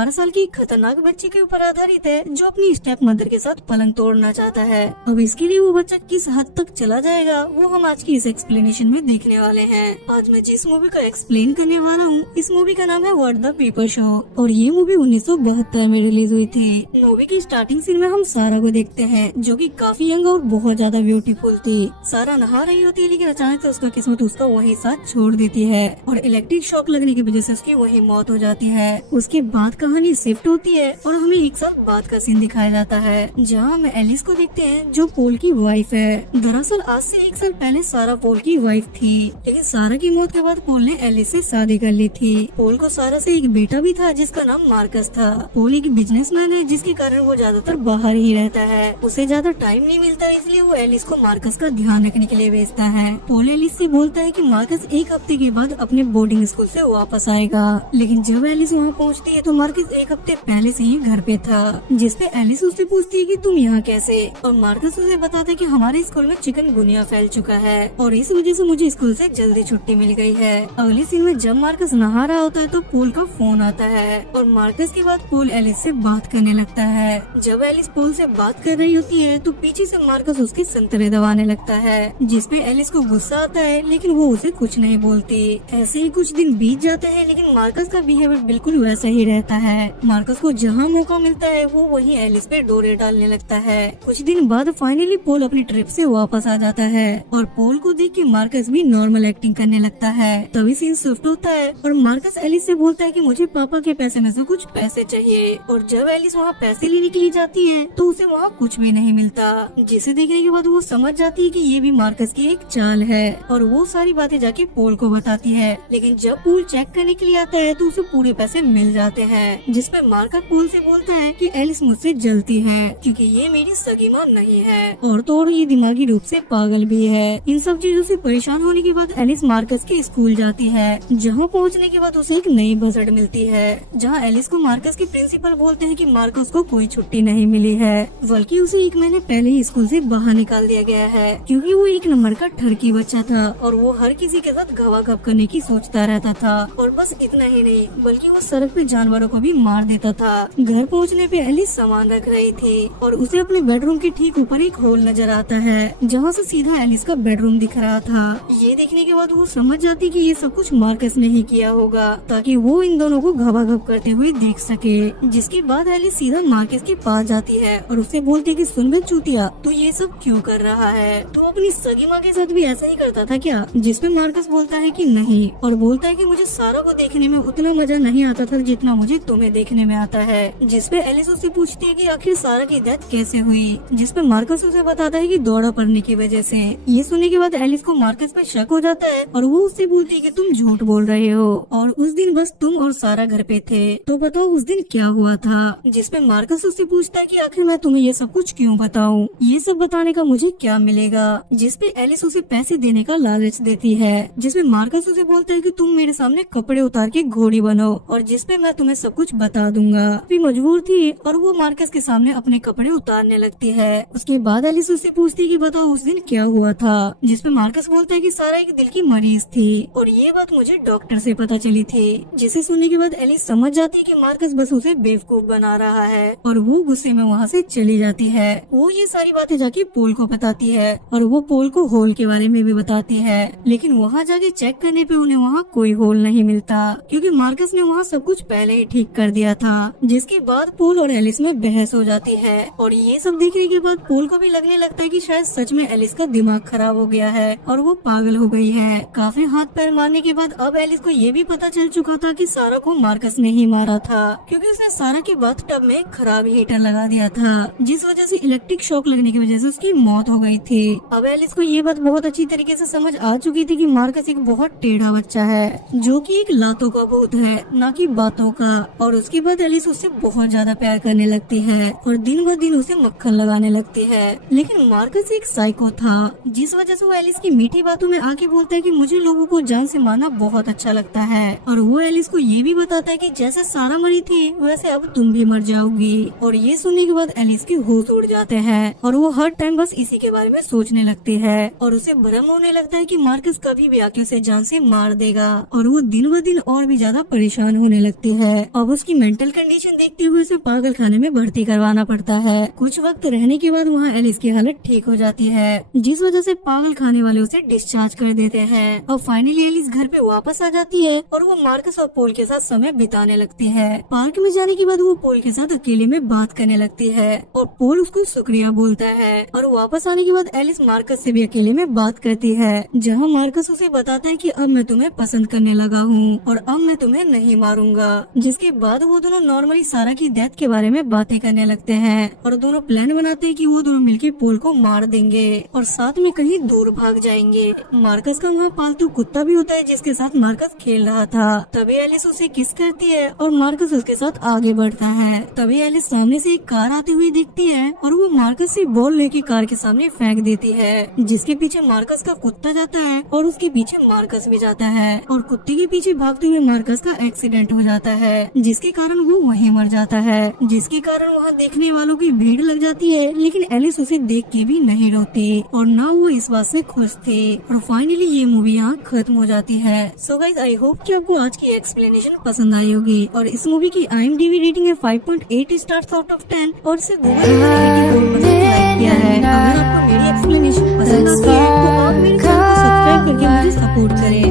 12 साल की खतरनाक बच्ची के ऊपर आधारित है जो अपनी स्टेप मदर के साथ पलंग तोड़ना चाहता है। अब इसके लिए वो बच्चा किस हद तक चला जाएगा वो हम आज की इस एक्सप्लेनेशन में देखने वाले हैं। आज मैं जिस मूवी का एक्सप्लेन करने वाला हूँ इस मूवी का नाम है व्हाट द पेपर शो और ये मूवी 1972 में रिलीज हुई थी। मूवी की स्टार्टिंग सीन में हम सारा को देखते हैं जो कि काफी यंग और बहुत ज्यादा ब्यूटीफुल थी। सारा नहा रही होती है लेकिन अचानक से उसका किस्मत उसका वही साथ छोड़ देती है और इलेक्ट्रिक शॉक लगने की वजह से उसकी वही मौत हो जाती है। उसके बाद कहानी शिफ्ट होती है और हमें एक साल बाद का सीन दिखाया जाता है जहाँ हम एलिस को देखते हैं जो पोल की वाइफ है। दरअसल आज से 1 साल पहले सारा पोल की वाइफ थी लेकिन सारा की मौत के बाद पोल ने एलिस से शादी कर ली थी। पोल को सारा से एक बेटा भी था जिसका नाम मार्कस था। पोल एक बिजनेसमैन है जिसके कारण वो ज्यादातर बाहर ही रहता है, उसे ज्यादा टाइम नहीं मिलता इसलिए वो एलिस को मार्कस का ध्यान रखने के लिए भेजता है। पोल एलिस से बोलता है कि मार्कस 1 हफ्ते के बाद अपने बोर्डिंग स्कूल से वापस आएगा लेकिन जब एलिस वहाँ पहुँचती है तो मार्कस 1 हफ्ते पहले से ही घर पे था। जिसपे एलिस उससे पूछती है कि तुम यहाँ कैसे और मार्कस उसे बताता है कि हमारे स्कूल में चिकनगुनिया फैल चुका है और इस वजह से मुझे स्कूल से जल्दी छुट्टी मिल गई है। अगले सीन में जब मार्कस नहा रहा होता है तो पोल का फोन आता है और मार्कस के बाद पोल एलिस से बात करने लगता है। जब एलिस पोल से बात कर रही होती है तो पीछे से मार्कस उसके संतरे दबाने लगता है जिसपे एलिस को गुस्सा आता है लेकिन वो उसे कुछ नहीं बोलती। ऐसे ही कुछ दिन बीत जाते हैं लेकिन मार्कस का बिहेवियर बिल्कुल वैसा ही रहता है। मार्कस को जहाँ मौका मिलता है वो वही एलिस पे डोरे डालने लगता है। कुछ दिन बाद फाइनली पोल अपनी ट्रिप से वापस आ जाता है और पोल को देख के मार्कस भी नॉर्मल एक्टिंग करने लगता है। तभी सीन शिफ्ट होता है और मार्कस एलिस से बोलता है कि मुझे पापा के पैसे में से कुछ पैसे चाहिए और जब एलिस वहाँ पैसे लेने के लिए जाती है तो उसे वहाँ कुछ भी नहीं मिलता जिसे देखने के बाद वो समझ जाती है कि ये भी मार्कस की एक चाल है और वो सारी बातें जाके पोल को बताती है। लेकिन जब पोल चेक करने के लिए आता है तो उसे पूरे पैसे मिल जाते हैं जिसपे मार्कस पोल से बोलता है कि एलिस मुझसे जलती है क्योंकि ये मेरी सगी माँ नहीं है और तो और ये दिमागी रूप से पागल भी है। इन सब चीजों से परेशान होने के बाद एलिस मार्कस के स्कूल जाती है जहाँ पहुँचने के बाद उसे एक नई बजट मिलती है जहाँ एलिस को मार्कस के प्रिंसिपल बोलते हैं कि मार्कस को कोई छुट्टी नहीं मिली है बल्कि उसे 1 महीने पहले ही स्कूल से बाहर निकाल दिया गया है क्योंकि वो 1 नंबर का ठरकी बच्चा था और वो हर किसी के साथ घवाघप करने की सोचता रहता था और बस इतना ही नहीं बल्कि वो सड़क पे जानवरों को भी मार देता था। घर पहुंचने पे एलिस सामान रख रही थी और उसे अपने बेडरूम के ठीक ऊपर एक होल नजर आता है जहाँ से सीधा एलिस का बेडरूम दिख रहा था। ये देखने के बाद वो समझ जाती कि ये सब कुछ मार्कस ने ही किया होगा ताकि वो इन दोनों को घवाघप करते हुए देख सके। जिसके बाद एलिस सीधा मार्कस के पास जाती है और उसे बोलती है कि सुन बे चूतिया तू ये सब क्यों कर रहा है, तू अपनी सगी माँ के साथ भी ऐसा ही करता था क्या। जिसपे मार्कस बोलता है कि नहीं और बोलता है कि मुझे सारा को देखने में उतना मजा नहीं आता था जितना मुझे तुम्हें देखने में आता है। जिसपे एलिस उससे पूछती है कि आखिर सारा की डेथ कैसे हुई जिसपे मार्कस उसे बताता है कि दौड़ा पड़ने की वजह से। ये सुनने के बाद एलिस को मार्कस पे शक हो जाता है और वो उससे बोलती है कि तुम झूठ बोल रहे हो और उस दिन बस तुम और सारा घर पे थे तो बताओ उस दिन क्या हुआ था। जिसपे मार्कस उससे पूछता है कि आखिर मैं तुम्हें ये सब कुछ क्यों बताऊं, ये सब बताने का मुझे क्या मिलेगा। जिसपे एलिस उसे पैसे देने का लालच देती है जिसपे मार्कस उसे बोलता है कि तुम मेरे सामने कपड़े उतार के घोड़ी बनो और जिसपे मैं तुम्हें सब कुछ बता दूंगा। भी मजबूर थी और वो मार्कस के सामने अपने कपड़े उतारने लगती है। उसके बाद एलिस उससे पूछती है कि बताओ उस दिन क्या हुआ था। जिसपे मार्कस बोलता है कि सारा एक दिल की मरीज थी और ये बात मुझे डॉक्टर से पता चली थी। जिसे सुनने के बाद एलिस समझ जाती है कि मार्कस बस उसे बेवकूफ बना रहा है और वो गुस्से में वहाँ से चली जाती है। वो ये सारी बातें जाके पोल को बताती है और वो पोल को होल के बारे में भी बताती है लेकिन वहाँ जाके चेक करने पे उन्हें वहाँ कोई होल नहीं मिलता क्योंकि मार्कस ने वहाँ सब कुछ पहले ही ठीक कर दिया था। जिसके बाद पोल और एलिस में बहस हो जाती है और ये सब देखने के बाद पोल को भी लगने लगता है कि शायद सच में एलिस का दिमाग खराब हो गया है और वो पागल हो गई है। काफी हाथ पैर मारने के बाद अब एलिस को ये भी पता चल चुका था कि सारा को मार्कस ने ही मारा था क्योंकि उसने सारा के बाथटब में खराब हीटर लगा दिया था जिस वजह से इलेक्ट्रिक शॉक लगने की वजह से उसकी मौत हो गई थी। अब एलिस को ये बात बहुत अच्छी तरीके से समझ आ चुकी थी कि मार्कस एक बहुत टेढ़ा बच्चा है जो कि एक लातों का भूत है न कि बातों का। और उसके बाद एलिस उससे बहुत ज्यादा प्यार करने लगती है और दिन ब दिन उसे मक्खन लगाने लगती है। लेकिन मार्कस एक साइको था जिस वजह से वो एलिस की मीठी बातों में आके बोलता है कि मुझे लोगों को जान से मारना बहुत अच्छा लगता है और वो एलिस को ये भी बताता है कि जैसे सारा मरी थी वैसे अब तुम भी मर जाओगी। और ये सुनने के बाद एलिस के होश उड़ जाते हैं और वो हर टाइम बस इसी के बारे में सोचने लगती है और उसे भ्रम होने लगता है कि मार्कस कभी भी आके उसे जान से मार देगा और वो दिन ब दिन और भी ज्यादा परेशान होने लगती है। अब अब उसकी मेंटल कंडीशन देखते हुए उसे पागल खाने में भर्ती करवाना पड़ता है। कुछ वक्त रहने के बाद वहाँ एलिस की हालत ठीक हो जाती है, जिस वजह से पागल खाने वाले उसे डिस्चार्ज कर देते हैं। और फाइनली एलिस घर पे वापस आ जाती है और वो मार्कस और पोल के साथ समय बिताने लगती है। पार्क में जाने के बाद वो पोल के साथ अकेले में बात करने लगती है और पोल उसको शुक्रिया बोलता है। और वापस आने के बाद एलिस मार्कस से भी अकेले में बात करती है, जहाँ मार्कस उसे बताता है कि अब मैं तुम्हें पसंद करने लगा हूँ और अब मैं तुम्हें नहीं मारूंगा। जिसके बाद वो दोनों नॉर्मली सारा की डेथ के बारे में बातें करने लगते हैं और दोनों प्लान बनाते हैं कि वो दोनों मिलकर पोल को मार देंगे और साथ में कहीं दूर भाग जाएंगे। मार्कस का वहाँ पालतू कुत्ता भी होता है जिसके साथ मार्कस खेल रहा था। तभी एलिस उसे किस करती है और मार्कस उसके साथ आगे बढ़ता है। तभी एलिस सामने से एक कार आती हुई दिखती है और वो मार्कस से बॉल लेके कार के सामने फेंक देती है, जिसके पीछे मार्कस का कुत्ता जाता है और उसके पीछे मार्कस भी जाता है और कुत्ते के पीछे भागते हुए मार्कस का एक्सीडेंट हो जाता है, जिसके कारण वो वहीं मर जाता है। जिसके कारण वहाँ देखने वालों की भीड़ लग जाती है, लेकिन एलिस उसे देख के भी नहीं रोती और ना वो इस बात से खुश थी। और फाइनली ये मूवी यहाँ खत्म हो जाती है। सो गाइस, आई होप कि आपको आज की एक्सप्लेनेशन पसंद आई होगी। और इस मूवी की IMDb रेटिंग है 5.8 स्टार्स आउट ऑफ 10 और इसे गूगल ने 84% लाइक किया है। अगर आपको मेरी एक्सप्लेनेशन पसंद आती है तो आप मेरे चैनल को सब्सक्राइब करके मुझे सपोर्ट करें।